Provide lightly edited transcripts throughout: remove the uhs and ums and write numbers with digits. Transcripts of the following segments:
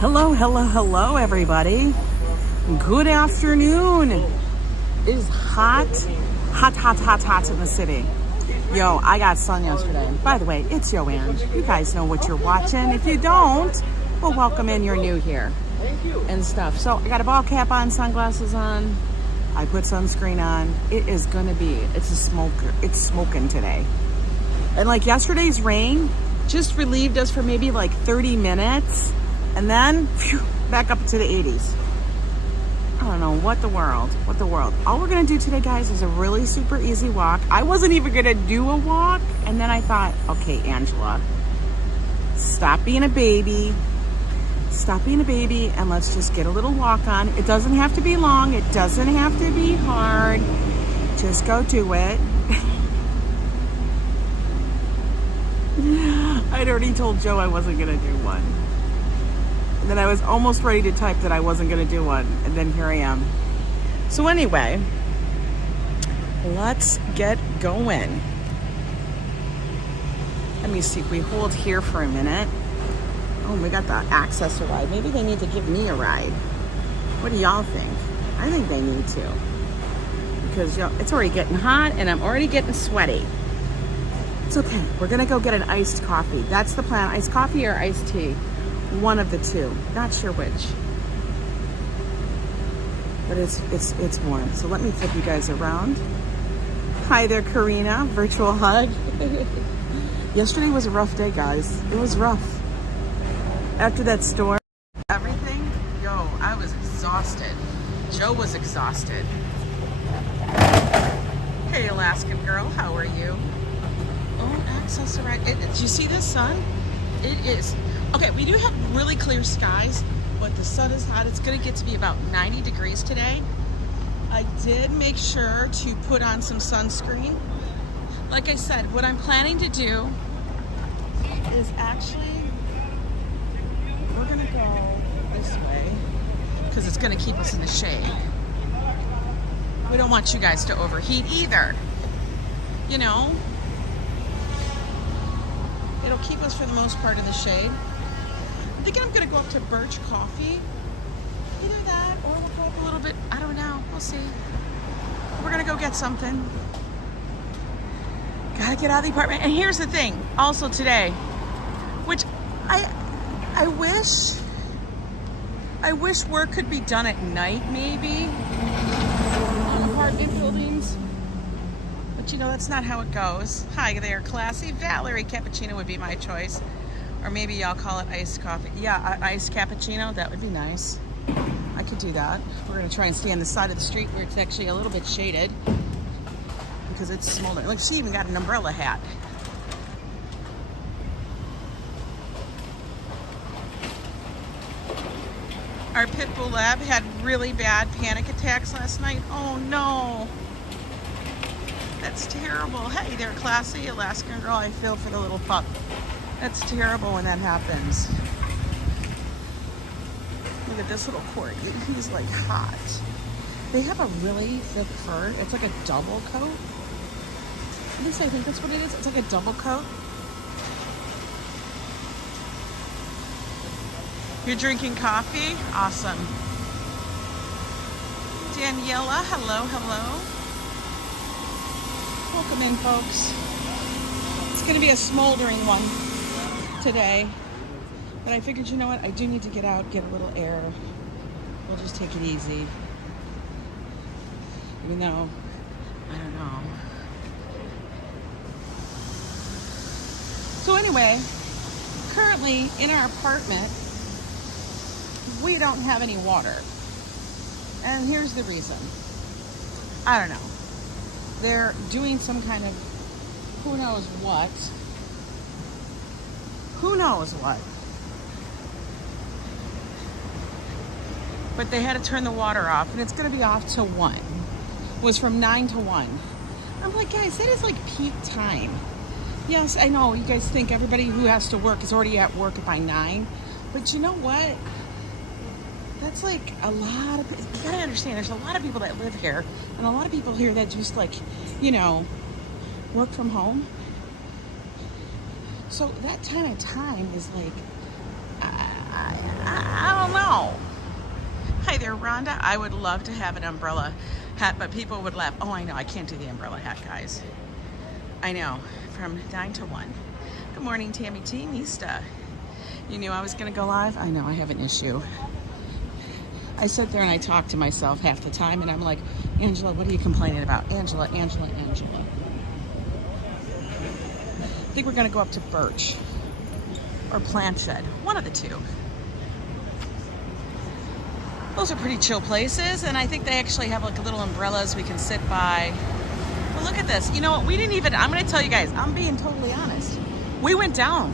Hello, hello, hello, everybody. Good afternoon. It is hot in the city. Yo, I got sun yesterday. By the way, it's Yo Ang. You guys know what you're watching. If you don't, well, welcome in. You're new here and stuff. So I got a ball cap on, sunglasses on. I put sunscreen on. It is gonna be, it's smoking today. And like yesterday's rain just relieved us for maybe like 30 minutes. And then, phew, back up to the 80s. I don't know, what the world. All we're gonna do today, guys, is a really super easy walk. I wasn't even gonna do a walk. And then I thought, okay, Angela, stop being a baby. And let's just get a little walk on. It doesn't have to be long. It doesn't have to be hard. Just go do it. I'd already told Joe I wasn't gonna do one. And then I was almost ready to type that I wasn't going to do one. And then here I am. So anyway, let's get going. Let me see if we hold here for a minute. Oh, we got the access ride. Maybe they need to give me a ride. What do y'all think? I think they need to. Because it's already getting hot and I'm already getting sweaty. It's okay. We're going to go get an iced coffee. That's the plan. Iced coffee or iced tea. One of the two, not sure which, but it's warm. So let me flip you guys around. Hi there, Karina, virtual hug. Yesterday was a rough day, guys. It was rough. After that storm, everything, yo, I was exhausted. Joe was exhausted. Hey, Alaskan girl, how are you? Oh, access to right. Did you see the sun? It is. Okay, we do have really clear skies, but the sun is hot. It's going to get to be about 90 degrees today. I did make sure to put on some sunscreen. Like I said, what I'm planning to do is actually, we're going to go this way because it's going to keep us in the shade. We don't want you guys to overheat either. You know, it'll keep us for the most part in the shade. I'm thinking I'm going to go up to Birch Coffee. Either that or we'll go up a little bit. I don't know. We'll see. We're going to go get something. Got to get out of the apartment. And here's the thing. Also today, which I wish work could be done at night maybe on apartment buildings. But you know, that's not how it goes. Hi there, classy. Valerie, cappuccino would be my choice. Or maybe y'all call it iced coffee. Yeah, iced cappuccino, that would be nice. I could do that. We're gonna try and stay on the side of the street where it's actually a little bit shaded because it's smoldering. Look, she even got an umbrella hat. Our pit bull lab had really bad panic attacks last night. Oh no. That's terrible. Hey there, classy Alaskan girl. I feel for the little pup. That's terrible when that happens. Look at this little corgi. He's like hot. They have a really thick fur. It's like a double coat. At least I think that's what it is. It's like a double coat. You're drinking coffee? Awesome. Daniela, hello. Welcome in, folks. It's going to be a smoldering one today. But I figured, you know what? I do need to get out, get a little air. We'll just take it easy. Even though, I don't know. So anyway, currently in our apartment, we don't have any water. And here's the reason. I don't know. They're doing some kind of who knows what. But they had to turn the water off, and it's going to be off to 1. It was from 9 to 1. I'm like, guys, that is like peak time. Yes, I know you guys think everybody who has to work is already at work by 9. But you know what? That's like a lot of, you gotta understand, there's a lot of people that live here, and a lot of people here that just like, you know, work from home. So that kind of time is like, I don't know. Hi there, Rhonda. I would love to have an umbrella hat, but people would laugh. Oh, I know. I can't do the umbrella hat, guys. I know. From 9 to 1. Good morning, Tammy T. Mista. You knew I was going to go live? I know. I have an issue. I sit there and I talk to myself half the time, and I'm like, Angela, what are you complaining about? Angela. I think we're going to go up to Birch or Plant Shed. One of the two. Those are pretty chill places, and I think they actually have like little umbrellas we can sit by. But look at this. You know what? We didn't even, I'm going to tell you guys, I'm being totally honest. We went down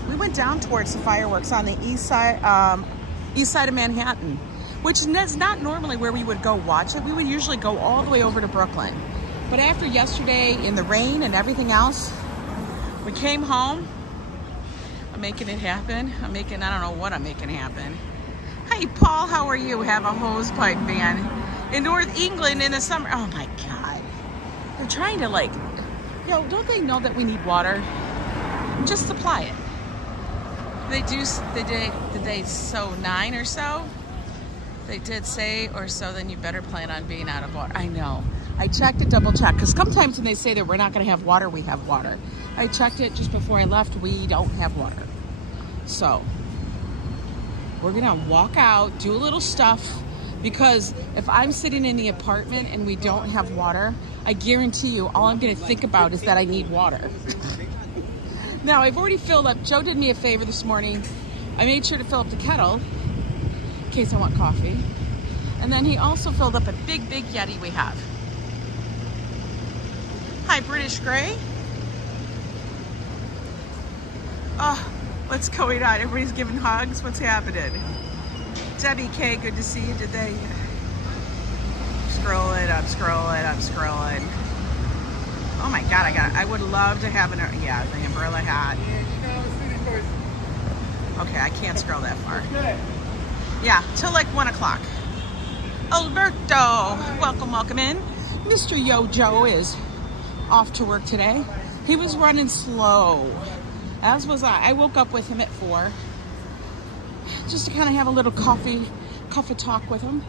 towards the fireworks on the east side of Manhattan, which is not normally where we would go watch it. We would usually go all the way over to Brooklyn. But after yesterday in the rain and everything else, we came home. I'm making it happen. I don't know what I'm making happen. Hey, Paul, how are you? Have a hose pipe ban in North England in the summer. Oh my God. They're trying to don't they know that we need water? Just supply it. Did they sow 9 or so? They did say or so, then you better plan on being out of water. I know. I checked it, double checked, because sometimes when they say that we're not going to have water, we have water. I checked it just before I left. We don't have water. So we're going to walk out, do a little stuff, because if I'm sitting in the apartment and we don't have water, I guarantee you all I'm going to think about is that I need water. Now, I've already filled up. Joe did me a favor this morning. I made sure to fill up the kettle in case I want coffee. And then he also filled up a big Yeti we have. Hi, British Grey. Oh, what's going on? Everybody's giving hugs. What's happening? Debbie K, good to see you today. I'm scrolling. Oh my God, I would love to have the umbrella hat. Okay, I can't scroll that far. Yeah, till like 1 o'clock. Alberto, welcome in. Mr. Yo Joe is off to work today. He was running slow, as was I. I woke up with him at 4, just to kind of have a little coffee talk with him.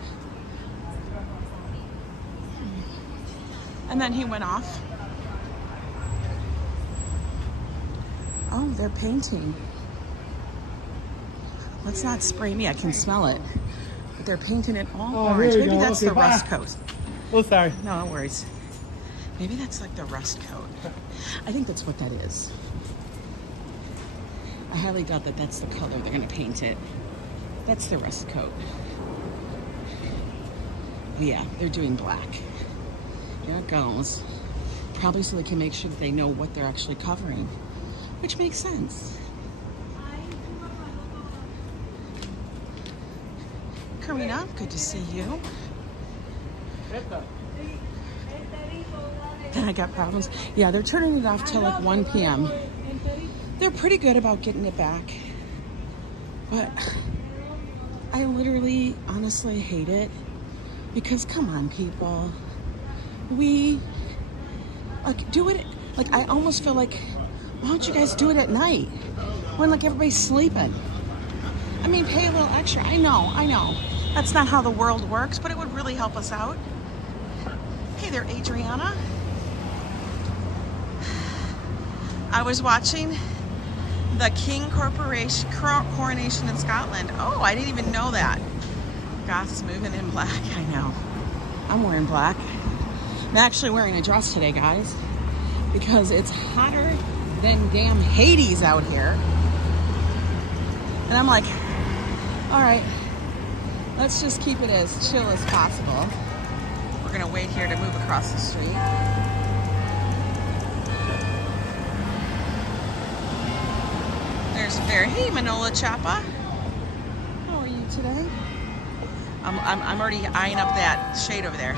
And then he went off. Oh, they're painting. Let's not spray me, I can smell it. But they're painting it all orange. Maybe that's the rust coat. Oh, sorry. No worries. Maybe that's like the rust coat. I think that's what that is. I highly doubt that that's the color they're going to paint it. That's the rust coat. Oh, yeah, they're doing black. Here it goes. Probably so they can make sure that they know what they're actually covering, which makes sense. Karina, good to see you. Then I got problems. Yeah, they're turning it off till like 1 p.m. They're pretty good about getting it back. But I literally, honestly hate it. Because come on, people. We do it. Like, I almost feel like, why don't you guys do it at night? When like everybody's sleeping. I mean, pay a little extra. I know. That's not how the world works, but it would really help us out. Hey there, Adriana. I was watching the King coronation in Scotland. Oh, I didn't even know that. Goth's moving in black. I know. I'm wearing black. I'm actually wearing a dress today, guys, because it's hotter than damn Hades out here. And I'm like, all right, let's just keep it as chill as possible. We're gonna wait here to move across the street. There's Bear. Hey, Manola Chapa. How are you today? I'm already eyeing up that shade over there.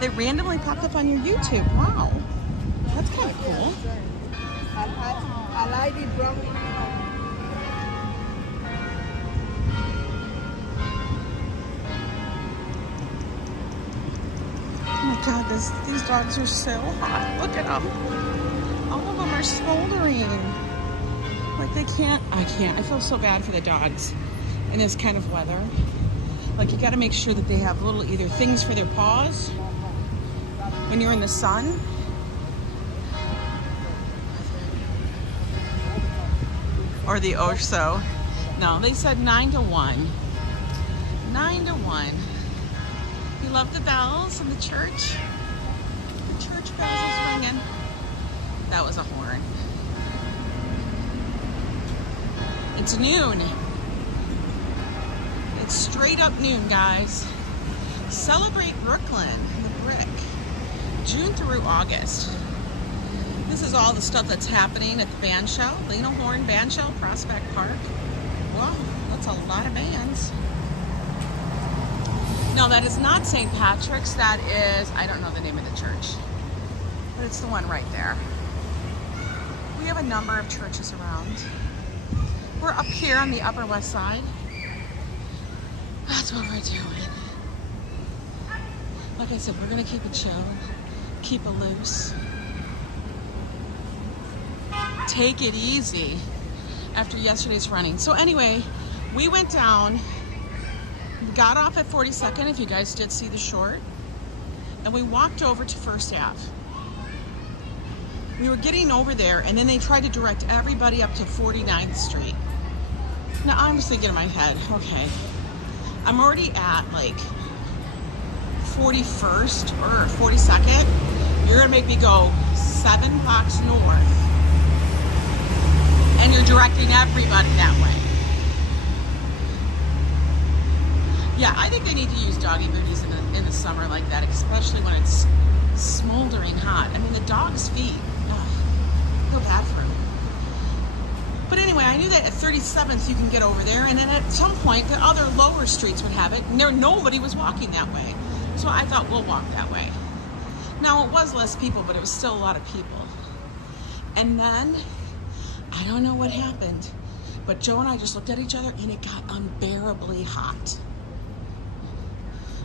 They randomly popped up on your YouTube. Wow. That's kind of cool. I like it brown. Oh my God, these dogs are so hot. Look at them. All of them are smoldering. Like they can't, I can't. I feel so bad for the dogs in this kind of weather. Like you got to make sure that they have little either things for their paws when you're in the sun. Or the OSO. No, they said 9 to 1. 9 to 1. You love the bells in the church? The church bells is ringing. That was a horn. It's noon. It's straight up noon, guys. Celebrate Brooklyn, the brick. June through August. This is all the stuff that's happening at the band show. Lena Horne Band Show, Prospect Park. Wow, that's a lot of bands. No, that is not St. Patrick's. That is, I don't know the name of the church. But it's the one right there. We have a number of churches around. We're up here on the Upper West Side. That's what we're doing. Like I said, we're gonna keep it chill, keep it loose. Take it easy after yesterday's running. So anyway, we went down, got off at 42nd, if you guys did see the short, and we walked over to First Ave. We were getting over there, and then they tried to direct everybody up to 49th Street. Now I was thinking in my head, okay, I'm already at like 41st or 42nd. You're gonna make me go 7 blocks north. And you're directing everybody that way. Yeah, I think they need to use doggy booties in the summer like that, especially when it's smoldering hot. I mean, the dog's feet, I feel bad for them. But anyway, I knew that at 37th you can get over there, and then at some point the other lower streets would have it, and nobody was walking that way. So I thought we'll walk that way. Now it was less people, but it was still a lot of people. And then I don't know what happened, but Joe and I just looked at each other and it got unbearably hot.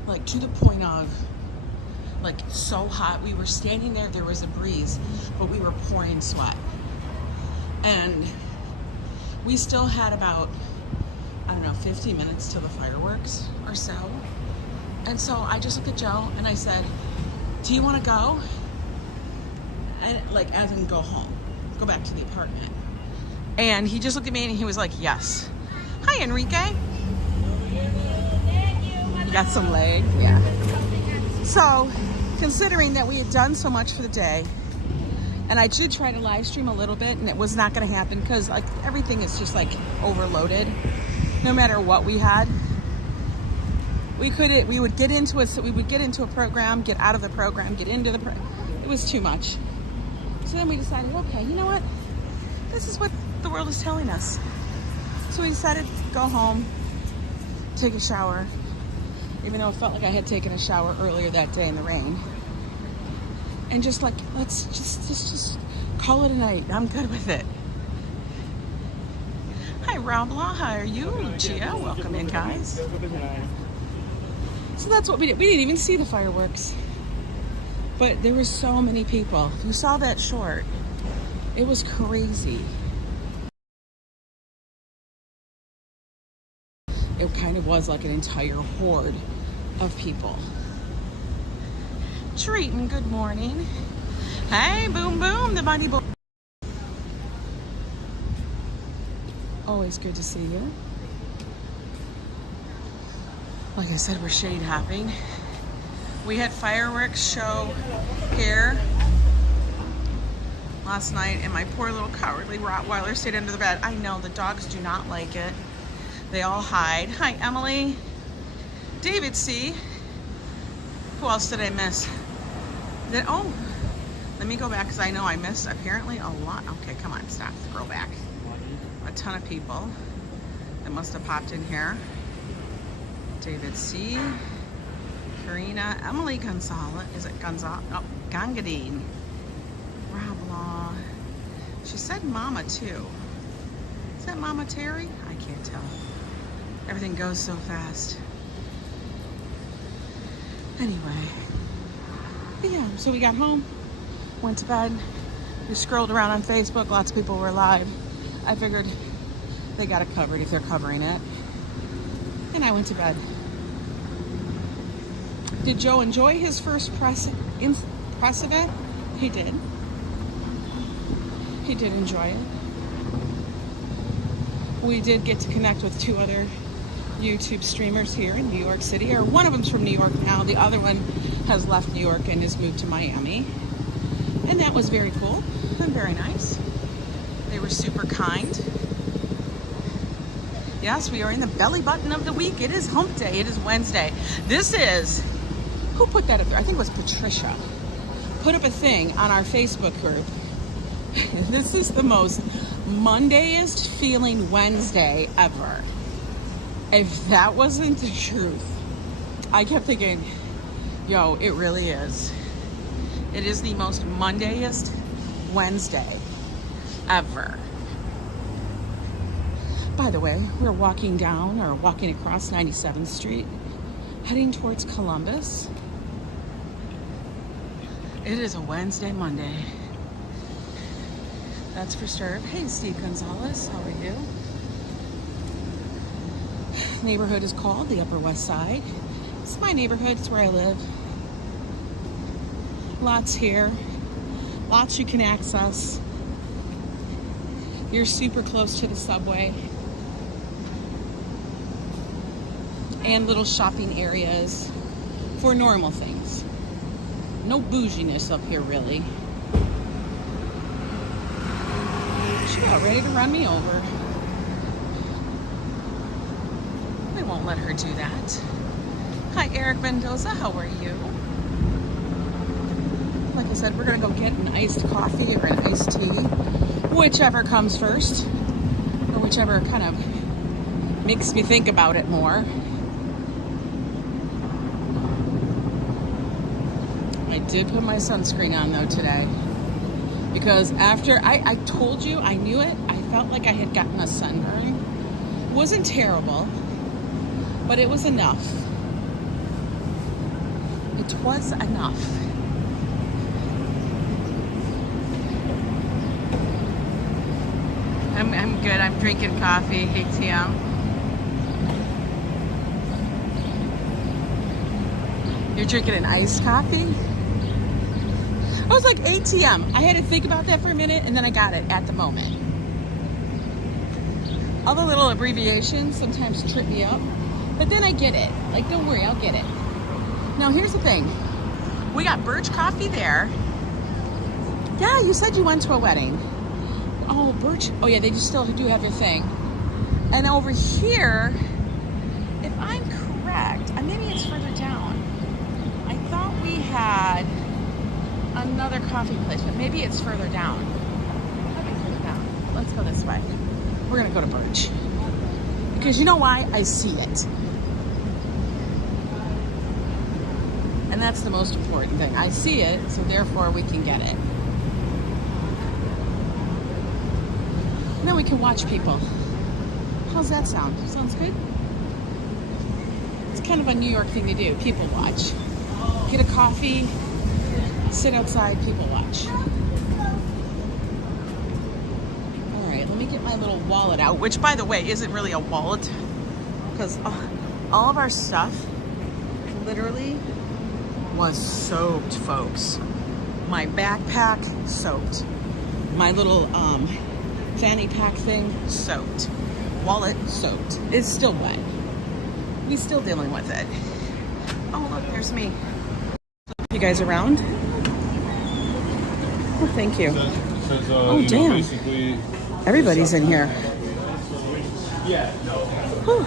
Like to the point of, like so hot. We were standing there was a breeze, but we were pouring sweat. And we still had about, I don't know, 50 minutes till the fireworks or so. And so I just looked at Joe and I said, do you want to go? And like, as in go home, go back to the apartment. And he just looked at me and he was like, yes. Hi, Enrique. You got some leg? Yeah. So, considering that we had done so much for the day, and I did try to live stream a little bit, and it was not going to happen because like everything is just like overloaded. No matter what we had, we would get into a program, get out of the program, get into the program. It was too much. So then we decided, okay, you know what? This is what the world is telling us. So we decided to go home, take a shower, even though it felt like I had taken a shower earlier that day in the rain. And just like, let's just call it a night. I'm good with it. Hi, Rabla. How are you? Lucia, welcome in, guys. So that's what we did. We didn't even see the fireworks. But there were so many people. You saw that short. It was crazy. It kind of was like an entire horde of people. Treating, good morning. Hey, boom, boom, the bunny boy. Always good to see you. Like I said, we're shade hopping. We had fireworks show here last night, and my poor little cowardly Rottweiler stayed under the bed. I know the dogs do not like it. They all hide. Hi, Emily. David C. Who else did I miss? Oh, let me go back because I know I missed apparently a lot. Okay, come on, stop. Scroll back. A ton of people that must have popped in here. David C. Karina. Emily Gonzalez. Is it Gonzalez? Oh, Gangadine. Rob Law. She said Mama too. Is that Mama Terry? I can't tell. Everything goes so fast. Anyway. But yeah, so we got home, went to bed. We scrolled around on Facebook. Lots of people were live. I figured they got it covered if they're covering it. And I went to bed. Did Joe enjoy his first press event? He did. He did enjoy it. We did get to connect with 2 other YouTube streamers here in New York City, or one of them's from New York now, the other one has left New York and has moved to Miami. And that was very cool and very nice. They were super kind. Yes, we are in the belly button of the week. It is hump day. It is Wednesday. This is, who put that up there? I think it was Patricia. Put up a thing on our Facebook group. This is the most Mondayest feeling Wednesday ever. If that wasn't the truth, I kept thinking, yo, it really is. It is the most Mondayest Wednesday ever. By the way, we're walking down or walking across 97th Street, heading towards Columbus. It is a Wednesday, Monday. That's for sure. Hey, Steve Gonzalez, how are you? Neighborhood is called the Upper West Side. It's my neighborhood. It's where I live. Lots here. Lots you can access. You're super close to the subway. And little shopping areas for normal things. No bouginess up here, really. She got ready to run me over. We won't let her do that. Hi, Eric Mendoza. How are you? Like I said, we're going to go get an iced coffee or an iced tea. Whichever comes first. Or whichever kind of makes me think about it more. I did put my sunscreen on though today. Because after I told you, I knew it. I felt like I had gotten a sunburn. It wasn't terrible, but it was enough. It was enough. I'm good. I'm drinking coffee, ATM. You're drinking an iced coffee? I was like, ATM. I had to think about that for a minute, and then I got it at the moment. All the little abbreviations sometimes trip me up, but then I get it. Like, don't worry, I'll get it. Now, here's the thing. We got Birch Coffee there. Yeah, you said you went to a wedding. Oh, Birch. Oh, yeah, they just still do have their thing. And over here, if I'm correct, and maybe it's further down. I thought we had another coffee place, but maybe it's further down. Maybe further down. Let's go this way. We're gonna go to Birch. Because you know why? I see it. And that's the most important thing. I see it, so therefore we can get it. And then we can watch people. How's that sound? Sounds good? It's kind of a New York thing to do. People watch. Get a coffee, sit outside, people watch. All right, let me get my little wallet out, which, by the way, isn't really a wallet because all of our stuff literally was soaked, folks. My backpack, soaked. My little fanny pack thing, soaked. Wallet, soaked. It's still wet. We're still dealing with it. Oh, look, there's me. You guys around? Oh, thank you. Oh, damn. Everybody's in here. Whew.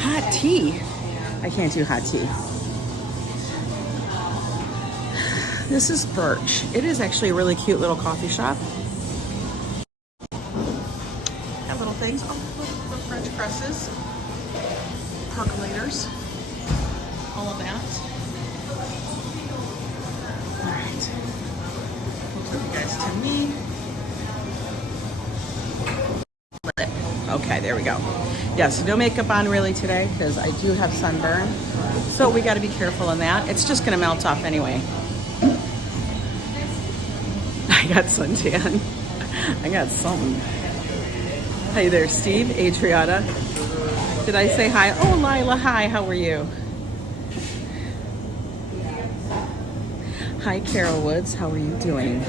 Hot tea. I can't do hot tea. This is Birch. It is actually a really cute little coffee shop. Got little things. Oh, little French presses. Percolators. All of that. All right. We'll take you guys to me. Okay, there we go. Yes, no makeup on really today because I do have sunburn. So we got to be careful in that. It's just going to melt off anyway. got suntan. I got something. Hey there, Steve, Adriana. Did I say hi? Oh, Lila, hi, how are you? Hi, Carol Woods, how are you doing?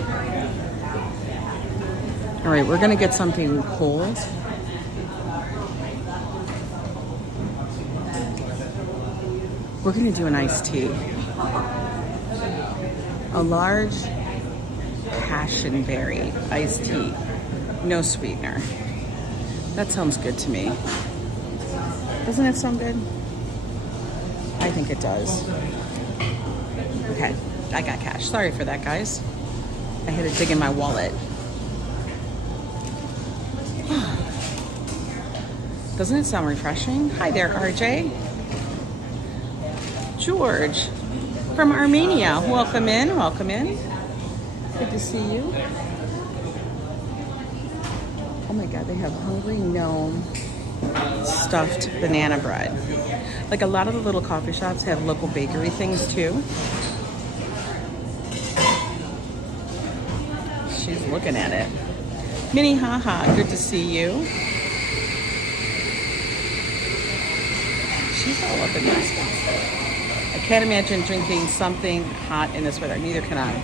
All right, we're gonna get something cold. We're gonna do an iced tea. A large passion berry iced tea. No sweetener. That sounds good to me. Doesn't it sound good? I think it does. Okay, I got cash. Sorry for that, guys. I had to dig in my wallet. Doesn't it sound refreshing? Hi there, RJ. George from Armenia. Welcome in, welcome in. Good to see you. Oh my God, they have Hungry Gnome stuffed banana bread. Like a lot of the little coffee shops have local bakery things too. She's looking at it. Minnie Haha, good to see you. She's all up in this. I can't imagine drinking something hot in this weather. Neither can I.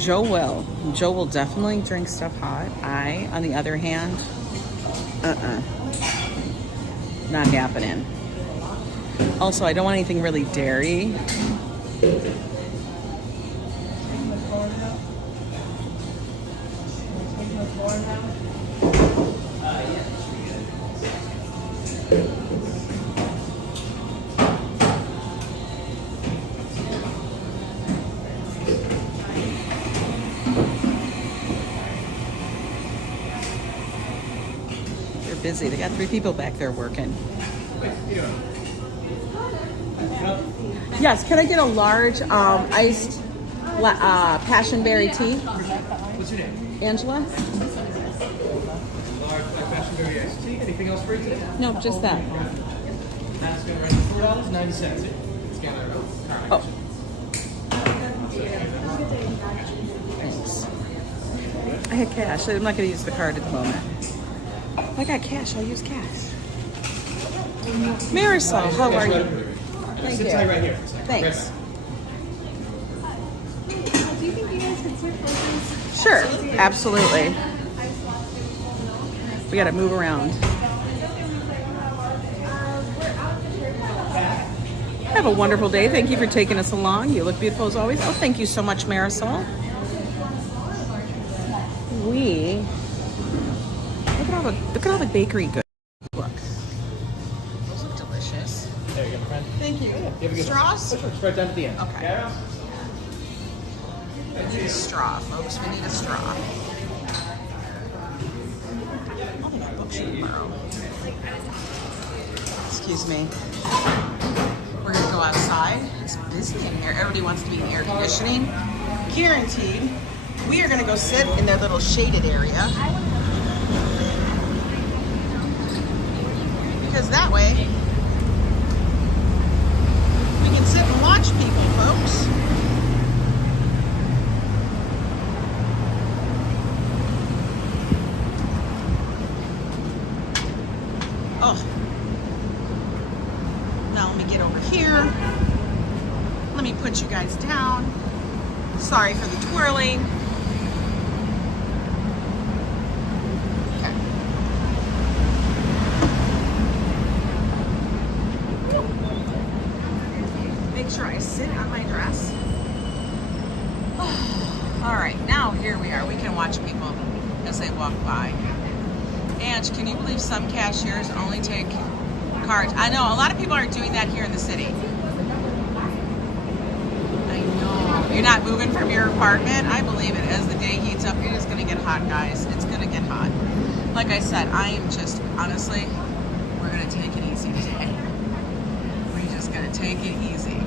Joe will. Joe will definitely drink stuff hot. I, on the other hand, not happening. Also, I don't want anything really dairy. Busy. They got 3 people back there working. Yes, can I get a large iced passion berry tea? What's your name? Angela? Large passion berry iced tea. Anything else for you today? No, just that. That's going to run $4.90. Scan that out. Oh. Thanks. I had cash. I'm not going to use the card at the moment. I got cash. I'll use cash. Marisol, how are you? Thank Sit you. tight right here for a second. Thanks. Do you think you guys could sit for this? Sure, absolutely. We got to move around. Have a wonderful day. Thank you for taking us along. You look beautiful as always. Oh, thank you so much, Marisol. Look at all the bakery goods. Look, those look delicious. There you go, my friend. Thank you. You have a good Straws? one. Right down at the end. Okay. Yeah. We need a straw, folks. We need a straw. Oh, they got books tomorrow. Excuse me. We're gonna go outside. It's busy in here. Everybody wants to be in air conditioning. Guaranteed. We are gonna go sit in their little shaded area. Because that way, we can sit and watch people, folks. Oh. Now let me get over here. Let me put you guys down. Sorry for the twirling. Okay. Make sure I sit on my dress. All right, now here we are. We can watch people as they walk by. Ange, can you believe some cashiers only take cards? I know, a lot of people aren't doing that here in the city. I know. You're not moving from your apartment? I believe it. As the day heats up, it is going to get hot, guys. It's going to get hot. Like I said, I am just, honestly, we're going to take it easy today. We're just going to take it easy.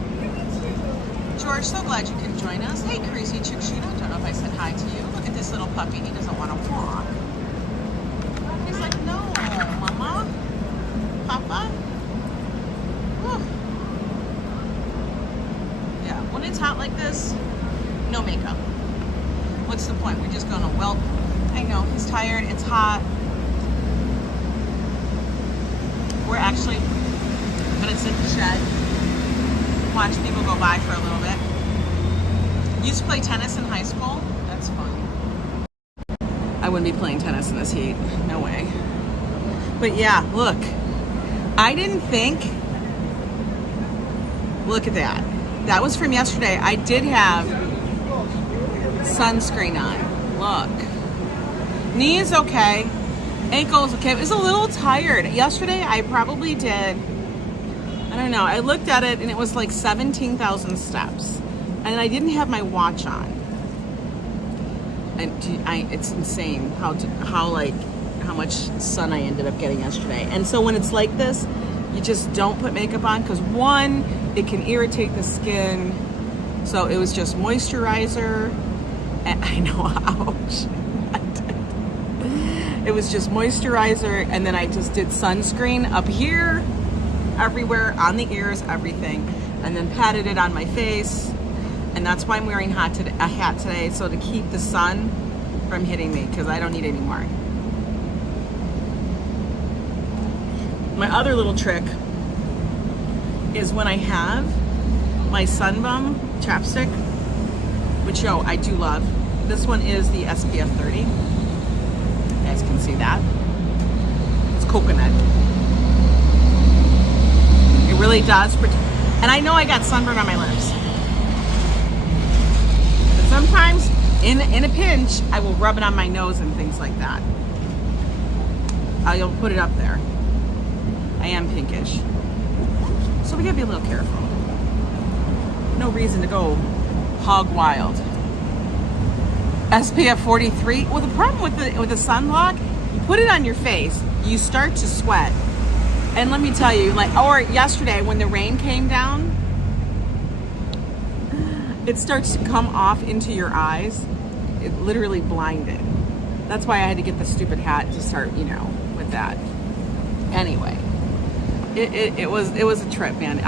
George, so glad you can join us. Hey, Crazy Chick Shoot. I don't know if I said hi to you. Look at this little puppy. He doesn't want to walk. He's like, no, Mama, Papa. Whew. Yeah, when it's hot like this, no makeup. What's the point? We're just gonna, well, I know, he's tired, it's hot. We're actually gonna sit in the shed, watch people go by for a little bit. Used to play tennis in high school. That's fun. I wouldn't be playing tennis in this heat. No way. But yeah, look. I didn't think. Look at that. That was from yesterday. I did have sunscreen on. Look. Knee is okay. Ankle is okay. It was a little tired. Yesterday I probably did, I don't know, I looked at it and it was like 17,000 steps. And I didn't have my watch on. And it's insane how much sun I ended up getting yesterday. And so when it's like this, you just don't put makeup on because one, it can irritate the skin. So it was just moisturizer. And I know, ouch. It was just moisturizer, and then I just did sunscreen up here, everywhere, on the ears, everything, and then patted it on my face. And that's why I'm wearing a hat today, so to keep the sun from hitting me, because I don't need any more. My other little trick is when I have my Sunbum chapstick, which, yo, I do love. This one is the SPF 30. You guys can see that. It's coconut. It really does protect. And I know I got sunburn on my lips. But sometimes, in a pinch, I will rub it on my nose and things like that. I'll put it up there. I am pinkish. So we gotta be a little careful. No reason to go hog wild. SPF 43. Well, the problem with the sunblock, you put it on your face, you start to sweat. And let me tell you, or yesterday when the rain came down, it starts to come off into your eyes. It literally blinded. That's why I had to get the stupid hat to start, with that. Anyway, it was a trip, man.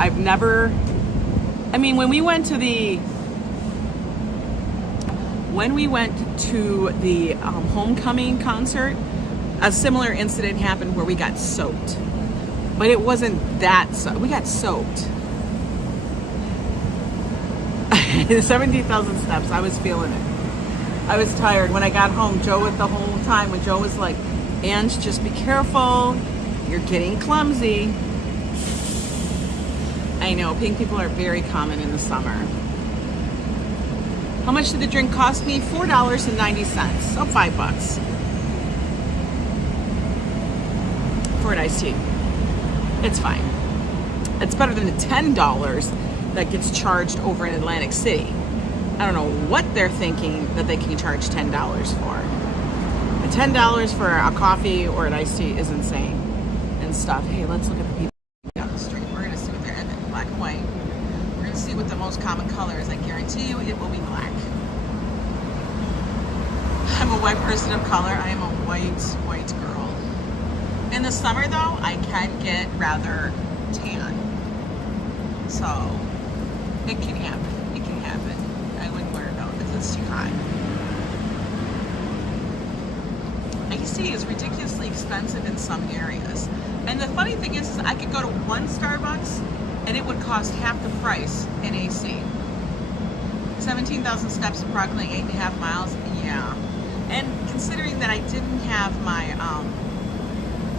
When we went to the homecoming concert, a similar incident happened where we got soaked. But it wasn't that soaked. We got soaked. 17,000 steps. I was feeling it. I was tired. When I got home, Joe, with the whole time, when Joe was like, Ange, just be careful. You're getting clumsy. I know, pink people are very common in the summer. How much did the drink cost me? $4.90. So $5 for an iced tea. It's fine. It's better than the $10 that gets charged over in Atlantic City. I don't know what they're thinking that they can charge $10 for. And $10 for a coffee or an iced tea is insane and stuff. Hey, let's look at the people down the street. We're gonna see what they're in, black and white. We're gonna see what the most common color is. I guarantee you it will be black. I'm a white person of color. I am a white girl. In the summer though, I can get rather tan. So it can happen. It can happen. I wouldn't wear it though because it's too hot. Iced tea is ridiculously expensive in some areas. And the funny thing is I could go to one Starbucks and it would cost half the price in AC. 17,000 steps, approximately 8.5 miles. Yeah. And considering that I didn't have my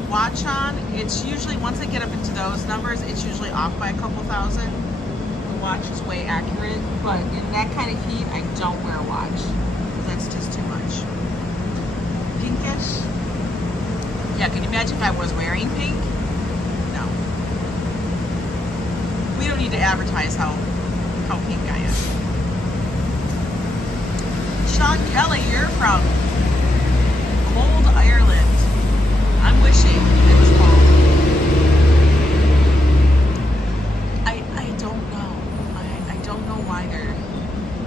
watch on, it's usually, once I get up into those numbers, it's usually off by a couple thousand. The watch is way accurate, but in that kind of heat, I don't wear a watch because that's just too much. Pinkish. Yeah, can you imagine if I was wearing pink? No. We don't need to advertise how pink I am. Sean Kelly, you're from cold Ireland. I'm wishing it was cold. I don't know. I don't know why they're...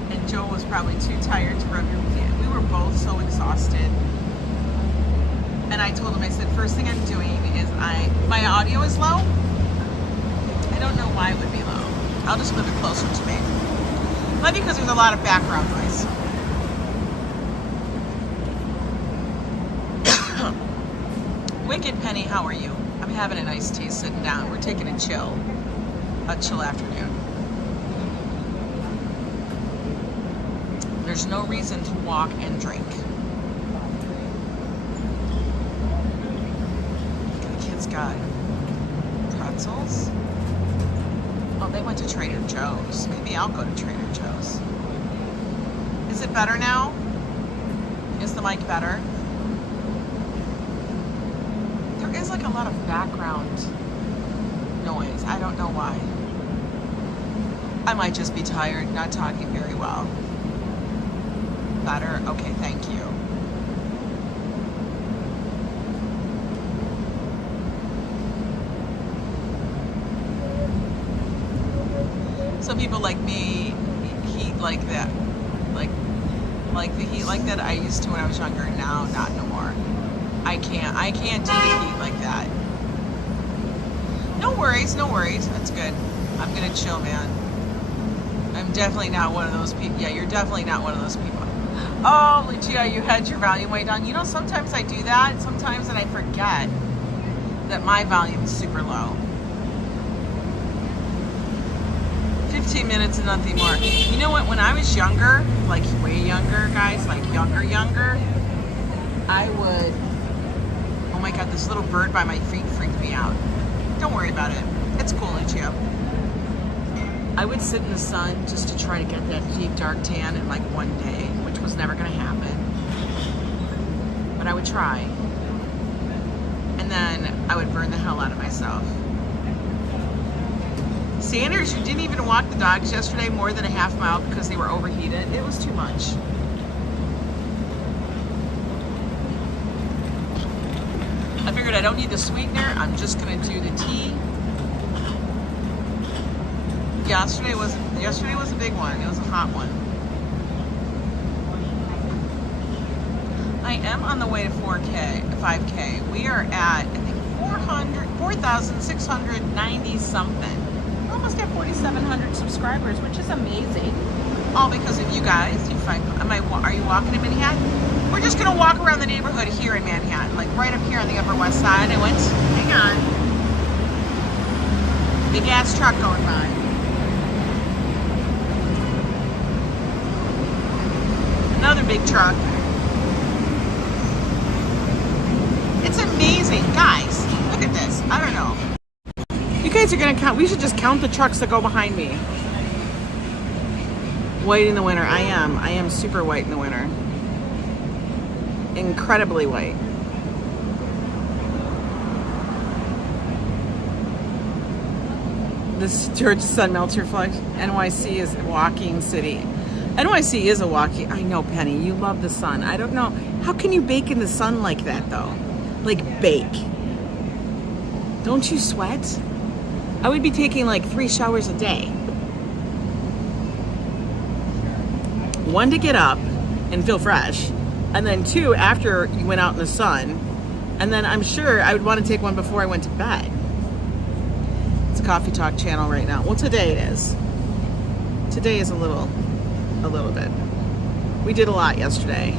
And Joe was probably too tired to rub your feet. We were both so exhausted. And I told him, I said, first thing I'm doing is my audio is low. I don't know why it would be low. I'll just move it closer to me. Maybe because there's a lot of background noise. Wicked Penny, how are you? I'm having a nice tea sitting down. We're taking a chill afternoon. There's no reason to walk and drink. The kids got pretzels. Oh, they went to Trader Joe's. Maybe I'll go to Trader Joe's. Is it better now? Is the mic better? There is like a lot of background noise. I don't know why. I might just be tired, not talking very well. Better? Okay, thank you. Some people like me, heat like that. Like the heat like that I used to when I was younger. Now, not no more. I can't do the heat like that. No worries, no worries. That's good. I'm gonna chill, man. I'm definitely not one of those people. Yeah, you're definitely not one of those people. Oh, Lucia, you had your volume way down. You know, sometimes I do that. Sometimes and I forget that my volume is super low. 15 minutes and nothing more. You know what? When I was younger, like way younger, guys, like younger, I would. Oh my God, this little bird by my feet freaked me out. Don't worry about it. It's cool, Lucia. I would sit in the sun just to try to get that deep dark tan in like one day, which was never going to happen. But I would try. And then I would burn the hell out of myself. Sanders, you didn't even walk the dogs yesterday more than a half mile because they were overheated. It was too much. I figured I don't need the sweetener. I'm just going to do the tea. Yesterday was a big one. It was a hot one. I am on the way to 5K. We are at, I think, 4,690 something. We almost have 4,700 subscribers, which is amazing. All because of you guys. Are you walking in Manhattan? We're just gonna walk around the neighborhood here in Manhattan, like right up here on the Upper West Side. Hang on. Big ass truck going by. Another big truck. It's amazing, guys. Look at this. I don't know. You guys are gonna count. We should just count the trucks that go behind me. White in the winter. I am super white in the winter. Incredibly white. This George Sun Melter flag. NYC is a walking city. NYC is a walking. I know, Penny. You love the sun. I don't know. How can you bake in the sun like that, though? Like bake. Don't you sweat? I would be taking like 3 showers a day. 1 to get up and feel fresh, and then 2 after you went out in the sun, and then I'm sure I would want to take 1 before I went to bed. It's a coffee talk channel right now. Well, today it is. Today is a little bit. We did a lot yesterday,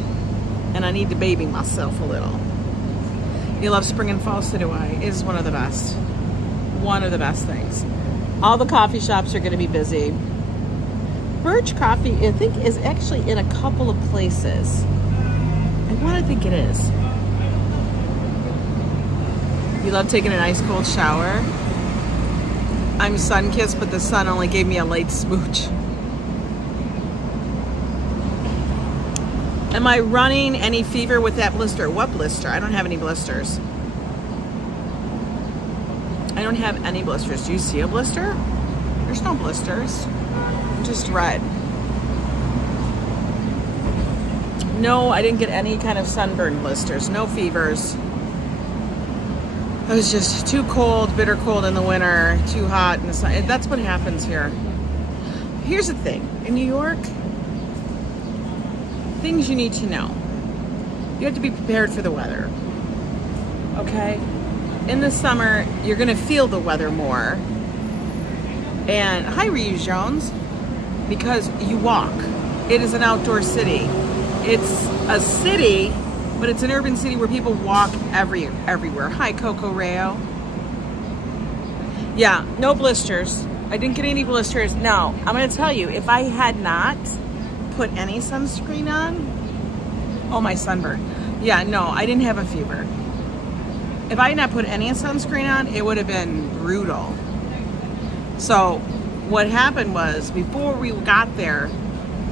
and I need to baby myself a little. You love spring and fall, so do I. It is one of the best. One of the best things. All the coffee shops are going to be busy. Birch Coffee, I think, is actually in a couple of places. I want to think it is. You love taking a nice cold shower. I'm sun-kissed, but the sun only gave me a light smooch. Am I running any fever with that blister? What blister? I don't have any blisters. I don't have any blisters. Do you see a blister? There's no blisters. Just red. No, I didn't get any kind of sunburn blisters. No fevers. I was just too cold, bitter cold in the winter, too hot in the sun. That's what happens here. Here's the thing. In New York, things you need to know. You have to be prepared for the weather. Okay? In the summer, you're going to feel the weather more. And hi, Ryu Jones. Because you walk. It is an outdoor city. It's a city But it's an urban city where people walk everywhere. Hi, Coco Rayo. Yeah, no blisters. I didn't get any blisters. No, I'm going to tell you, if I had not put any sunscreen on, oh, my sunburn. Yeah, no, I didn't have a fever. If I had not put any sunscreen on, it would have been brutal. So what happened was, before we got there,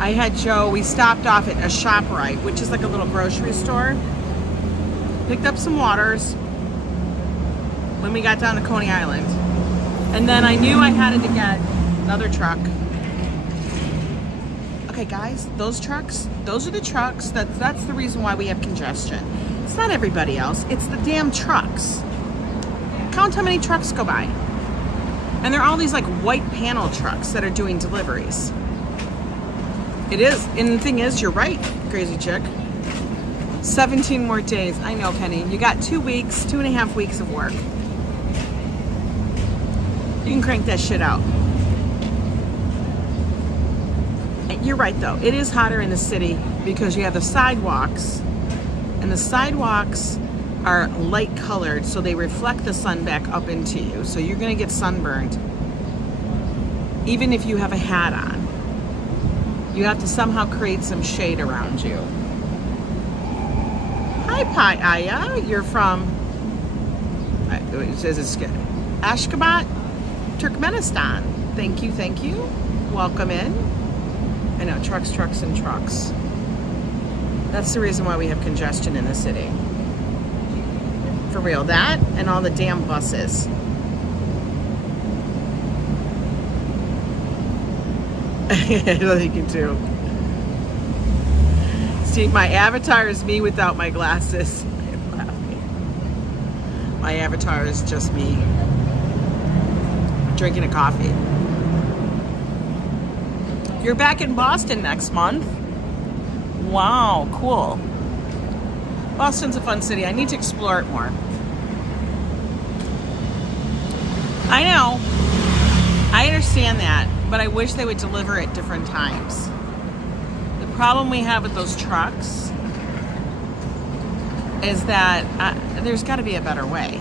I had Joe, we stopped off at a ShopRite, which is like a little grocery store. Picked up some waters when we got down to Coney Island. And then I knew I had to get another truck. Okay, guys, those trucks, those are the trucks. That's the reason why we have congestion. It's not everybody else. It's the damn trucks. Count how many trucks go by. And they're all these like white panel trucks that are doing deliveries. It is. And the thing is, you're right, crazy chick. 17 more days. I know, Penny. You got 2 weeks, 2.5 weeks of work. You can crank that shit out. You're right, though. It is hotter in the city because you have the sidewalks. And the sidewalks are light colored, so they reflect the sun back up into you. So you're going to get sunburned. Even if you have a hat on. You have to somehow create some shade around you. Hi, Aya. You're from, it says it's Ashgabat, Turkmenistan. Thank you, thank you. Welcome in. I know, trucks, trucks, and trucks. That's the reason why we have congestion in the city. For real, that and all the damn buses. I think you too. See, my avatar is me without my glasses. I'm laughing. My avatar is just me drinking a coffee. You're back in Boston next month. Wow, cool. Boston's a fun city. I need to explore it more. I know. I understand that, but I wish they would deliver at different times. The problem we have with those trucks is that there's got to be a better way.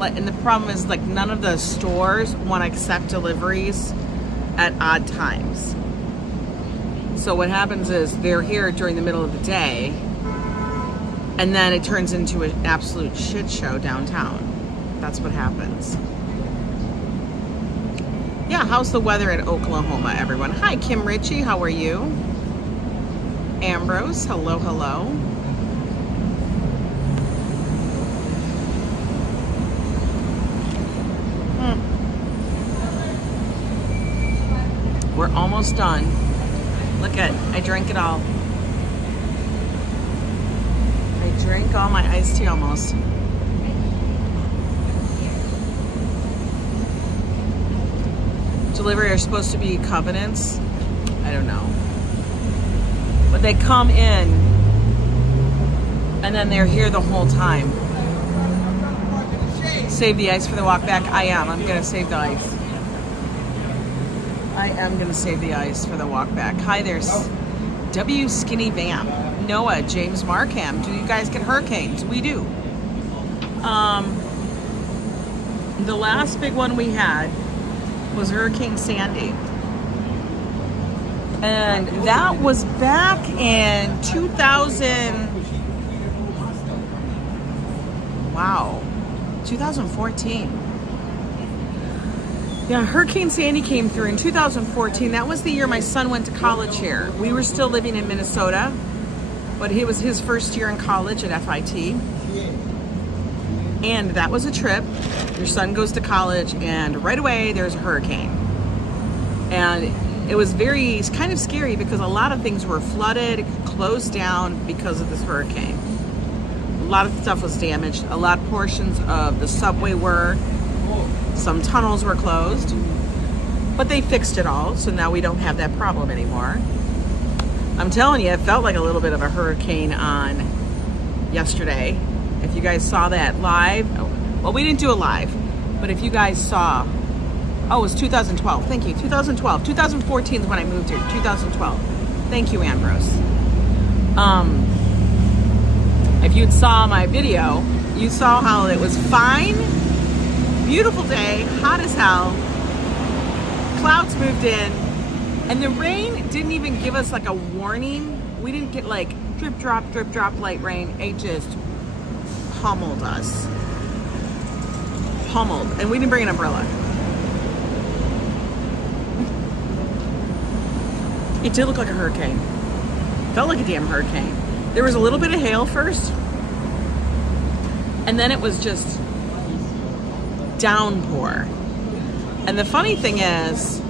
And the problem is, like, none of the stores want to accept deliveries at odd times. So what happens is they're here during the middle of the day, and then it turns into an absolute shit show downtown. That's what happens. Yeah, how's the weather in Oklahoma, everyone? Hi, Kim Ritchie, how are you? Ambrose, hello, hello. We're almost done. Look at, I drank it all. I drank all my iced tea almost. Delivery are supposed to be covenants. I don't know. But they come in and then they're here the whole time. Save the ice for the walk back. I'm gonna save the ice. I am gonna save the ice for the walk back. Hi, there's W Skinny Vamp, Noah, James Markham. Do you guys get hurricanes? We do. The last big one we had was Hurricane Sandy. And that was back in 2014. Yeah, Hurricane Sandy came through in 2014. That was the year my son went to college here. We were still living in Minnesota, but it was his first year in college at FIT. And that was a trip. Your son goes to college and right away there's a hurricane. And it was it's kind of scary because a lot of things were flooded, closed down because of this hurricane. A lot of stuff was damaged. A lot of portions of the subway were. Some tunnels were closed, but they fixed it all, so now we don't have that problem anymore. I'm telling you, it felt like a little bit of a hurricane on yesterday. If you guys saw that live, well, we didn't do a live, but if you guys saw, it was 2012. Thank you, 2012. 2014 is when I moved here. 2012. Thank you, Ambrose. if you saw my video, you saw how it was fine, beautiful day, hot as hell, clouds moved in, and the rain didn't even give us like a warning. We didn't get like drip drop light rain. It just pummeled us. Pummeled. And we didn't bring an umbrella. It did look like a hurricane. Felt like a damn hurricane. There was a little bit of hail first, and then it was just downpour. And the funny thing is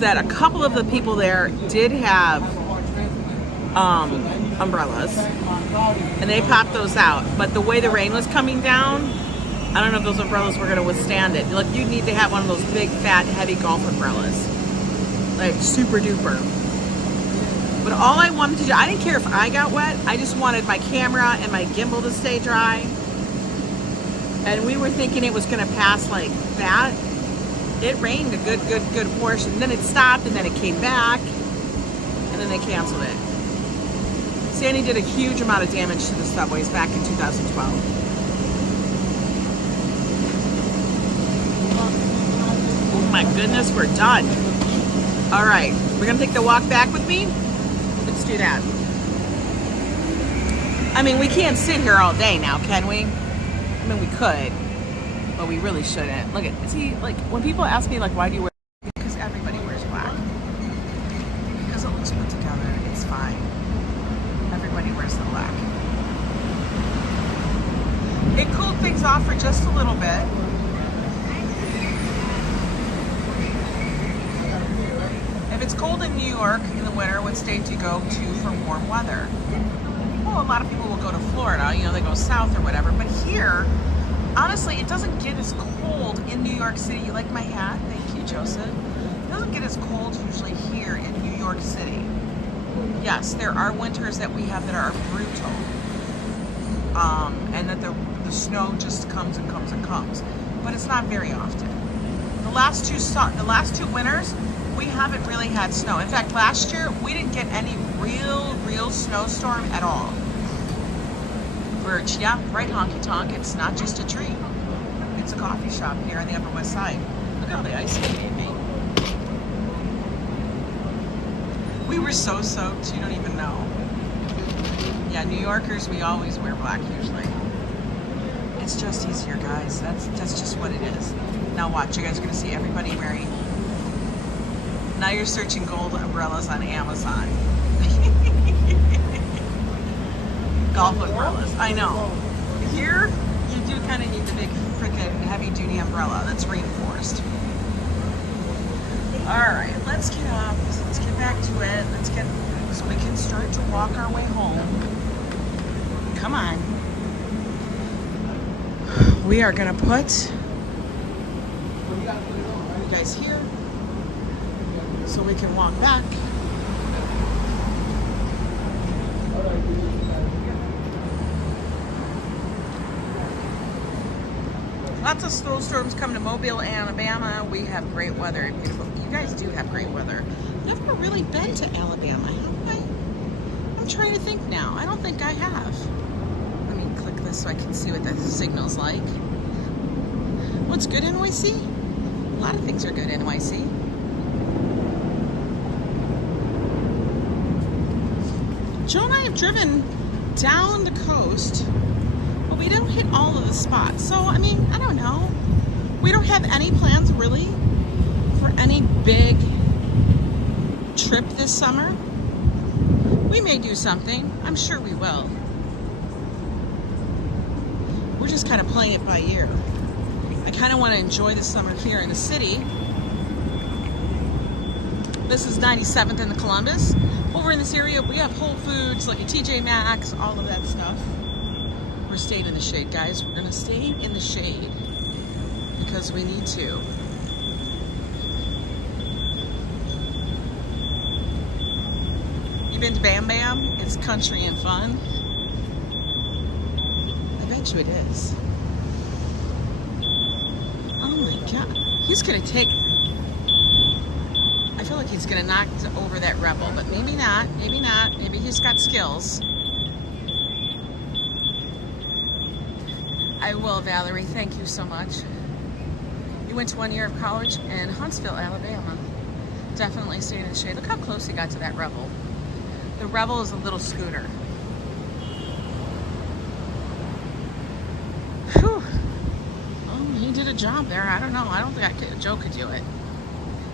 that a couple of the people there did have umbrellas, and they popped those out. But the way the rain was coming down, I don't know if those umbrellas were going to withstand it. Like, you need to have one of those big, fat, heavy golf umbrellas, like super duper. But all I wanted to do, I didn't care if I got wet. I just wanted my camera and my gimbal to stay dry. And we were thinking it was going to pass like that. It rained a good portion. And then it stopped, and then it came back, and then they canceled it. Sandy did a huge amount of damage to the subways back in 2012. Oh my goodness, we're done. All right, we're gonna take the walk back with me. Let's do that. I mean, we can't sit here all day now, can we? I mean, we could, but we really shouldn't. Look at, see, like when people ask me like, why do you wear? Because everybody wears black. Because it looks put together. It's fine. Everybody wears the black. It cooled things off for just a little bit. If it's cold in New York in the winter, what state do you go to for warm weather? Well, a lot of people will go to Florida, you know, they go south or whatever. But here, honestly, it doesn't get as cold in New York City. You like my hat? Thank you, Joseph. It doesn't get as cold usually here in New York City. Yes, there are winters that we have that are brutal. And that the snow just comes and comes and comes. But it's not very often. The last two winters, we haven't really had snow. In fact, last year, we didn't get any real snowstorm at all. Birch, yeah, right, honky tonk. It's not just a tree. It's a coffee shop here on the Upper West Side. Look at all the ice they gave me. We were so soaked, you don't even know. Yeah, New Yorkers, we always wear black usually. It's just easier, guys. That's just what it is. Now watch, you guys are gonna see everybody wearing. Now you're searching gold umbrellas on Amazon. Golf umbrellas, I know. Here, you do kind of need the big frickin' heavy duty umbrella that's reinforced. All right, let's get up, let's get back to it. So we can start to walk our way home. Come on. We are gonna put you guys here so we can walk back. Lots of snowstorms come to Mobile, Alabama. We have great weather. Beautiful. You guys do have great weather. I've never really been to Alabama, have I? I'm trying to think now. I don't think I have. Let me click this so I can see what the signal's like. What's good, NYC? A lot of things are good, NYC. Joe and I have driven down the coast, but we don't hit all of the spots. So, I mean, I don't know. We don't have any plans really for any big trip this summer. We may do something. I'm sure we will. We're just kind of playing it by ear. I kind of want to enjoy the summer here in the city. This is 97th in the Columbus. Over in this area, we have Whole Foods, like a TJ Maxx, all of that stuff. We're staying in the shade, guys. We're gonna stay in the shade because we need to. You been to Bam Bam? It's country and fun. I bet you it is. Oh my God. He's gonna take, I feel like he's gonna knock over that Rebel, but maybe not, maybe not. Maybe he's got skills. I will, Valerie. Thank you so much. You went to 1 year of college in Huntsville, Alabama. Definitely stayed in the shade. Look how close he got to that Rebel. The Rebel is a little scooter. Whew. Oh, he did a job there. I don't know. I don't think Joe could do it.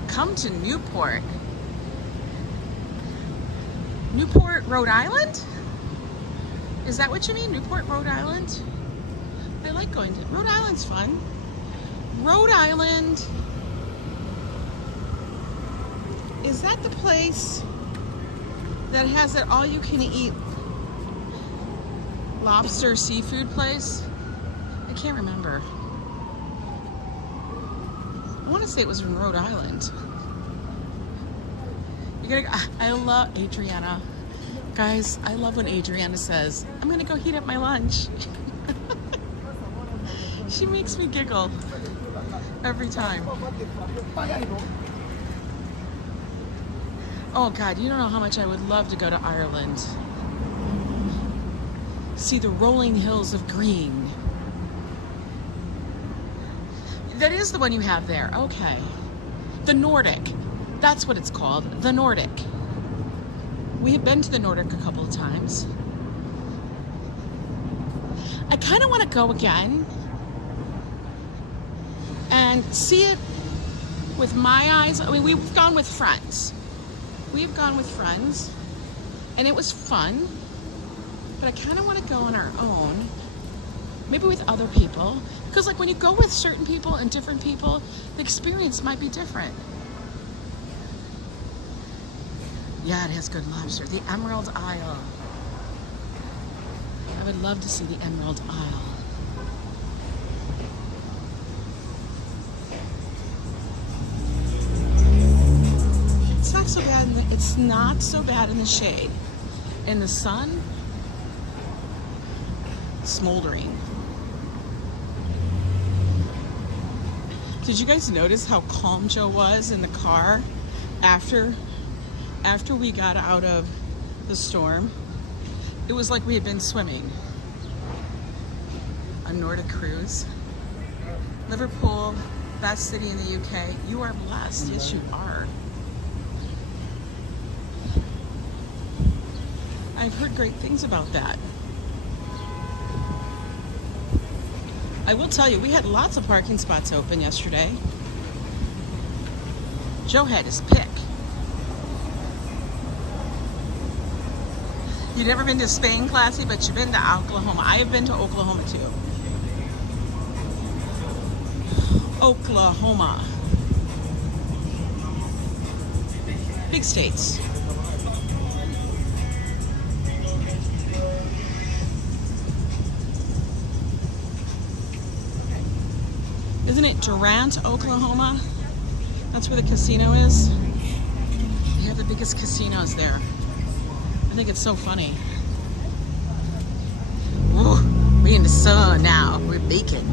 Come to Newport. Newport, Rhode Island? Is that what you mean? Newport, Rhode Island? I like going to... Rhode Island's fun. Rhode Island... Is that the place that has that all-you-can-eat lobster seafood place? I can't remember. I want to say it was in Rhode Island. You're gonna. I love Adriana. Guys, I love when Adriana says, I'm gonna go heat up my lunch. She makes me giggle every time. Oh God, you don't know how much I would love to go to Ireland. See the rolling hills of green. That is the one you have there, okay. The Nordic, that's what it's called, the Nordic. We have been to the Nordic a couple of times. I kind of want to go again and see it with my eyes. I mean, we've gone with friends. We've gone with friends and it was fun, but I kind of want to go on our own, maybe with other people, because like when you go with certain people and different people, the experience might be different. Yeah, it has good lobster. The Emerald Isle. I would love to see the Emerald Isle. It's not so bad. It's not so bad in the shade. In the sun, smoldering. Did you guys notice how calm Joe was in the car after we got out of the storm? It was like we had been swimming. A Nordic cruise. Liverpool, best city in the UK. You are blessed. Yes, you are. I've heard great things about that. I will tell you, we had lots of parking spots open yesterday. Joe had his pick. You've never been to Spain, Classy, but you've been to Oklahoma. I have been to Oklahoma too. Oklahoma. Big states. Isn't it Durant, Oklahoma? That's where the casino is. They have the biggest casinos there. I think it's so funny. Ooh, we're in the sun now. We're baking.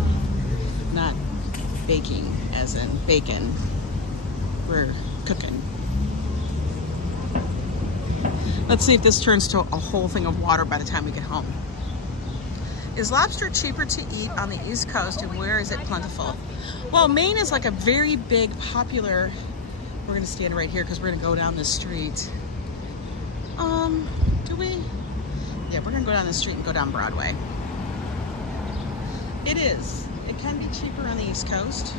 Not baking as in bacon. We're cooking. Let's see if this turns to a whole thing of water by the time we get home. Is lobster cheaper to eat on the East Coast, and where is it plentiful? Well, Maine is like a very big, popular... We're going to stand right here because we're going to go down the street. Do we? Yeah, we're going to go down the street and go down Broadway. It is. It can be cheaper on the East Coast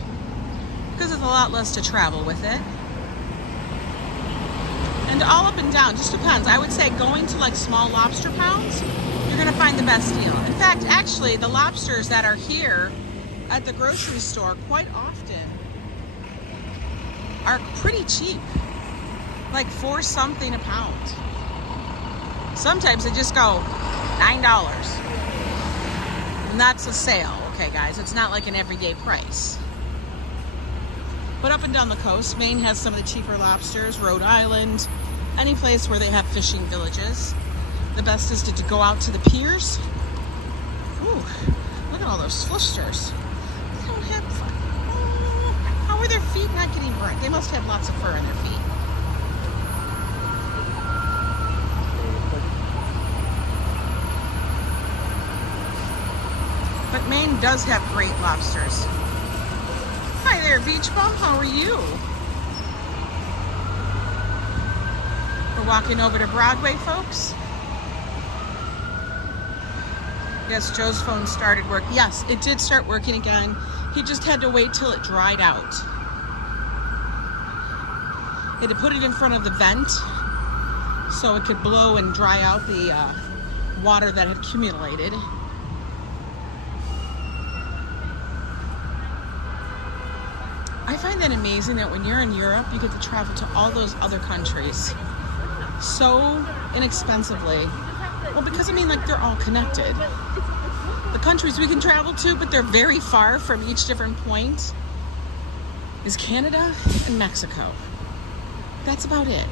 because it's a lot less to travel with it. And all up and down, just depends. I would say going to like small lobster pounds, you're going to find the best deal. In fact, actually, the lobsters that are here at the grocery store quite often are pretty cheap. Like $4 something a pound. Sometimes they just go $9. And that's a sale, okay guys? It's not like an everyday price. But up and down the coast, Maine has some of the cheaper lobsters, Rhode Island, any place where they have fishing villages. The best is to go out to the piers. Ooh, look at all those flusters. They don't have fun. Oh, how are their feet not getting burnt? They must have lots of fur on their feet. But Maine does have great lobsters. Hi there, Beach Bum. How are you? We're walking over to Broadway, folks. Yes, Joe's phone started work. Yes, it did start working again. He just had to wait till it dried out. He had to put it in front of the vent so it could blow and dry out the water that had accumulated. I find that amazing that when you're in Europe, you get to travel to all those other countries so inexpensively. Well, because I mean, like, they're all connected. The countries we can travel to, but they're very far from each different point, is Canada and Mexico. That's about it.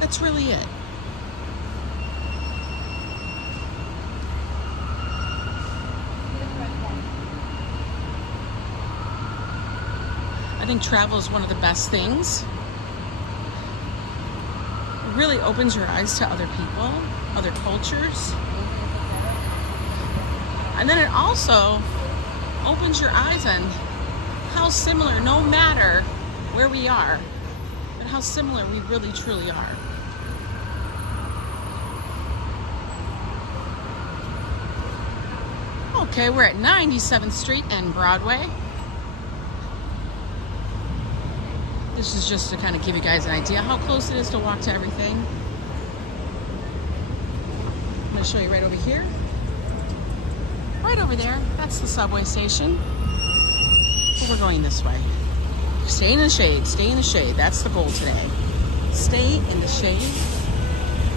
That's really it. I think travel is one of the best things. It really opens your eyes to other people, other cultures. And then it also opens your eyes on how similar, no matter where we are, but how similar we really truly are. Okay, we're at 97th Street and Broadway. This is just to kind of give you guys an idea how close it is to walk to everything. I'm going to show you right over here. Right over there, that's the subway station. But we're going this way. Stay in the shade, stay in the shade. That's the goal today. Stay in the shade.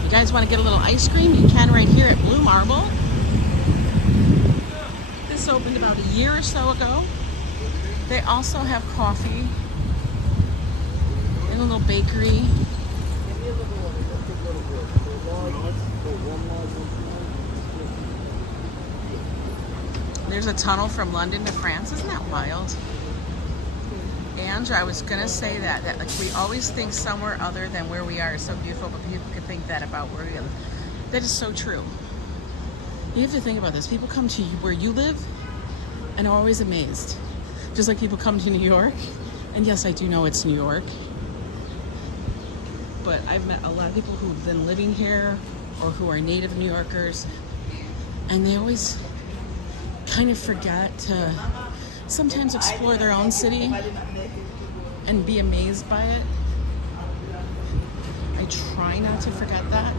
You guys want to get a little ice cream? You can right here at Blue Marble. This opened about a year or so ago. They also have coffee in a little bakery. There's a tunnel from London to France. Isn't that wild? Andrew, I was gonna say that like we always think somewhere other than where we are is so beautiful, but people could think that about where we live. That is so true. You have to think about this. People come to you where you live and are always amazed. Just like people come to New York. And yes, I do know it's New York. But I've met a lot of people who've been living here or who are native New Yorkers. And they always kind of forget to sometimes explore their own city and be amazed by it. I try not to forget that.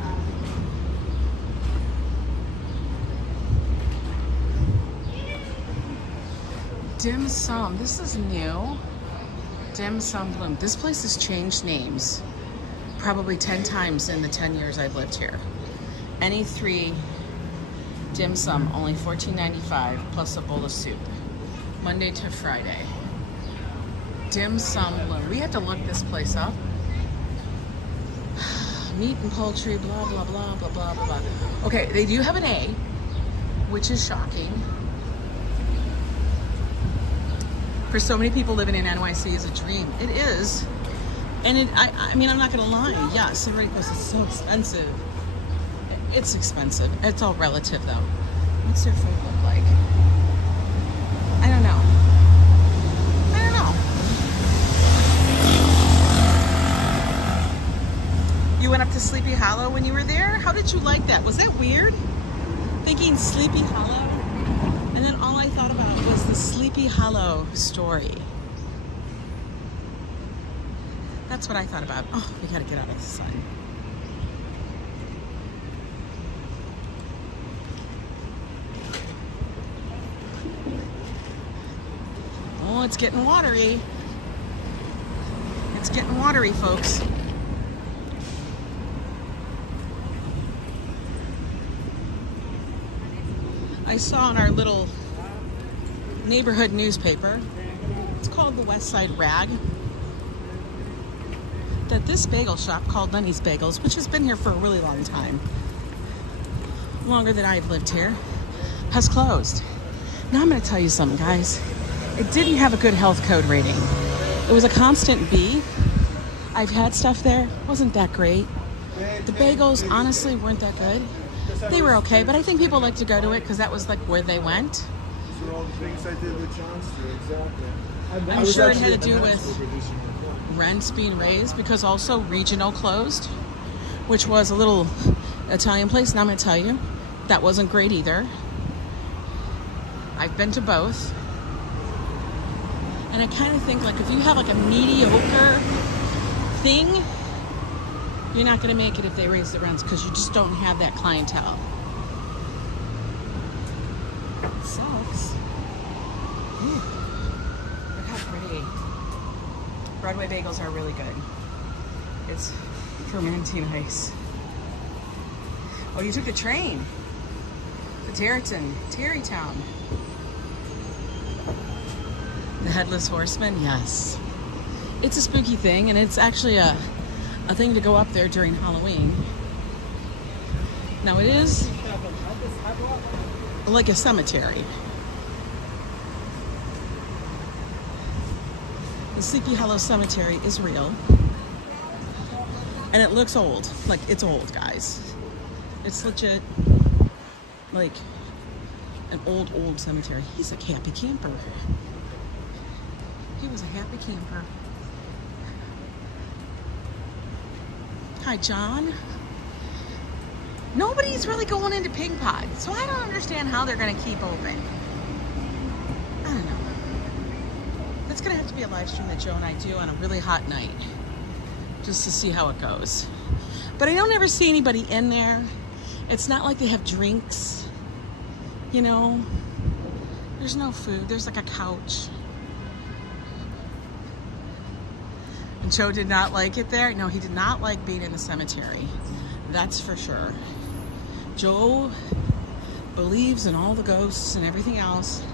Dim Sum, this is new. Dim Sum Bloom. This place has changed names probably 10 times in the 10 years I've lived here. Any 3 dim sum, only $14.95 plus a bowl of soup. Monday to Friday. Dim Sum Bloom. We have to look this place up. Meat and poultry, blah, blah, blah, blah, blah, blah, blah. Okay, they do have an A, which is shocking. For so many people living in NYC is a dream. It is. And I mean, I'm not gonna lie. Yes, everybody goes, it's so expensive. It's expensive. It's all relative though. What's their food look like? I don't know. You went up to Sleepy Hollow when you were there? How did you like that? Was that weird? Thinking Sleepy Hollow? And then all I thought about was the Sleepy Hollow story. That's what I thought about. Oh, we gotta get out of the sun. Oh, it's getting watery. It's getting watery, folks. I saw in our little neighborhood newspaper, it's called the West Side Rag, that this bagel shop called Lenny's Bagels, which has been here for a really long time, longer than I've lived here, has closed. Now I'm going to tell you something, guys. It didn't have a good health code rating. It was a constant B. I've had stuff there. Wasn't that great. The bagels honestly weren't that good. They were okay, but I think people like to go to it because that was like where they went. These are all the things I did with Johnster, exactly. I'm sure it had to do with rents being raised because also Regional closed, which was a little Italian place. And I'm going to tell you, that wasn't great either. I've been to both. And I kind of think like if you have like a mediocre thing, you're not going to make it if they raise the rents because you just don't have that clientele. It sucks. Ooh. Look how pretty. Broadway bagels are really good. It's fermenting ice. Oh, you took the train to Tarrytown. The Headless Horseman, yes. It's a spooky thing, and it's actually a thing to go up there during Halloween. Now it is like a cemetery. The Sleepy Hollow Cemetery is real. And it looks old. Like, it's old, guys. It's legit, like, an old cemetery. He's a happy camper. He was a happy camper. Hi, John. Nobody's really going into Pig Pod, so I don't understand how they're going to keep open. I don't know. That's going to have to be a live stream that Joe and I do on a really hot night, just to see how it goes. But I don't ever see anybody in there. It's not like they have drinks, you know. There's no food. There's like a couch. And Joe did not like it there. No, he did not like being in the cemetery. That's for sure. Joe believes in all the ghosts and everything else.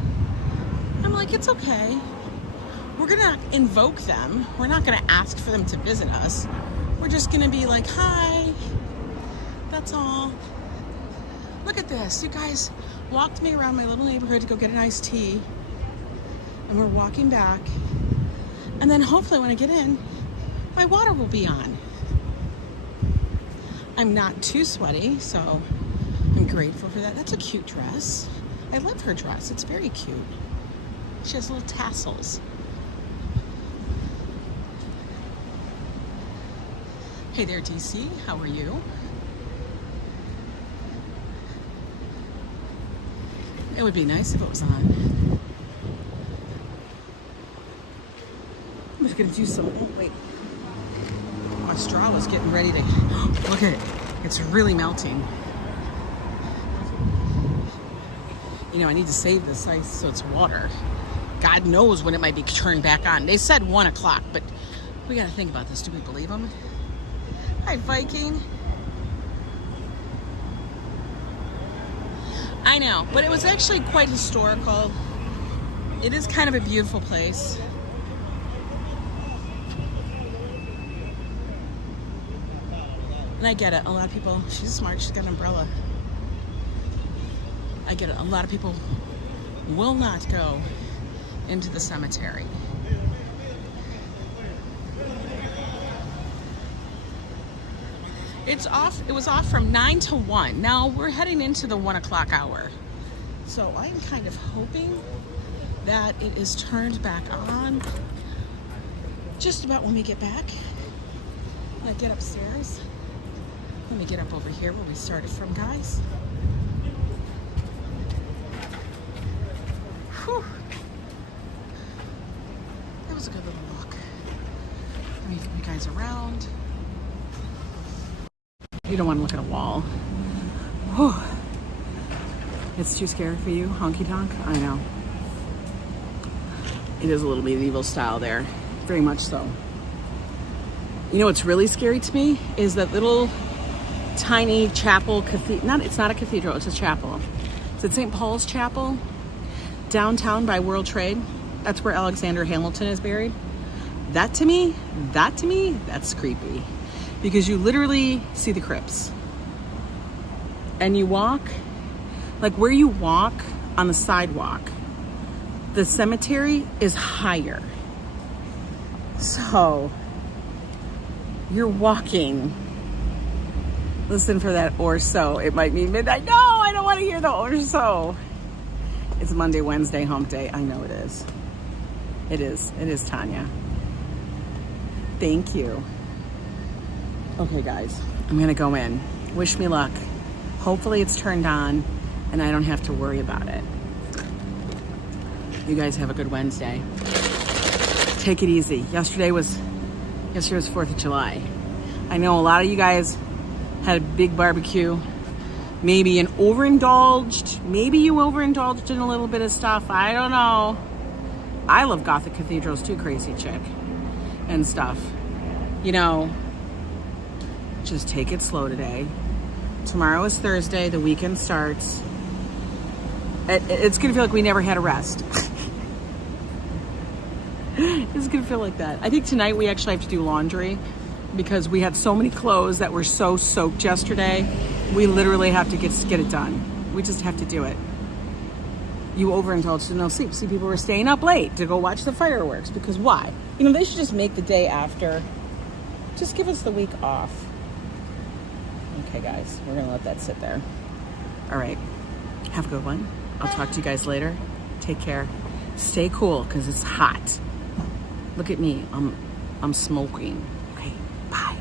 I'm like, it's okay. We're gonna invoke them. We're not gonna ask for them to visit us. We're just gonna be like, hi. That's all. Look at this. You guys walked me around my little neighborhood to go get an iced tea. And we're walking back. And then hopefully when I get in, my water will be on. I'm not too sweaty, so I'm grateful for that. That's a cute dress. I love her dress. It's very cute. She has little tassels. Hey there, DC. How are you? It would be nice if it was on. I'm just gonna do some, oh wait. My straw was getting ready to, look at it. It's really melting. You know, I need to save this ice so it's water. God knows when it might be turned back on. They said 1 o'clock, but we gotta think about this. Do we believe them? Hi, Viking. I know, but it was actually quite historical. It is kind of a beautiful place. And I get it. A lot of people, she's smart, she's got an umbrella. I get it. A lot of people will not go into the cemetery. It's off. It was off from 9 to 1. Now we're heading into the 1 o'clock hour. So I'm kind of hoping that it is turned back on just about when we get back. When I get upstairs. Let me get up over here where we started from, guys. Whew. That was a good little walk. Let me flip you guys around. You don't want to look at a wall. Whew. It's too scary for you, honky tonk? I know. It is a little medieval style there. Very much so. You know what's really scary to me is that little tiny chapel cathedral. It's not a cathedral, it's a chapel. It's at St. Paul's Chapel, downtown by World Trade. That's where Alexander Hamilton is buried. That to me, that's creepy. Because you literally see the crypts. And you walk, like where you walk on the sidewalk, the cemetery is higher. So you're walking Listen for that or so. It might mean midnight. No, I don't want to hear the or so. It's Monday, Wednesday, hump day. I know it is. It is. It is, Tanya. Thank you. Okay, guys. I'm going to go in. Wish me luck. Hopefully it's turned on and I don't have to worry about it. You guys have a good Wednesday. Take it easy. Yesterday was 4th of July. I know a lot of you guys had a big barbecue. Maybe you overindulged in a little bit of stuff. I don't know. I love Gothic cathedrals too, crazy chick, and stuff. You know, just take it slow today. Tomorrow is Thursday. The weekend starts. It's gonna feel like we never had a rest. It's gonna feel like that. I think tonight we actually have to do laundry because we had so many clothes that were so soaked yesterday. We literally have to get it done. We just have to do it. You overindulged in no sleep. See, people were staying up late to go watch the fireworks because why? You know, they should just make the day after. Just give us the week off. Okay, guys, we're gonna let that sit there. All right, have a good one. I'll talk to you guys later. Take care. Stay cool because it's hot. Look at me. I'm smoking. Okay, bye.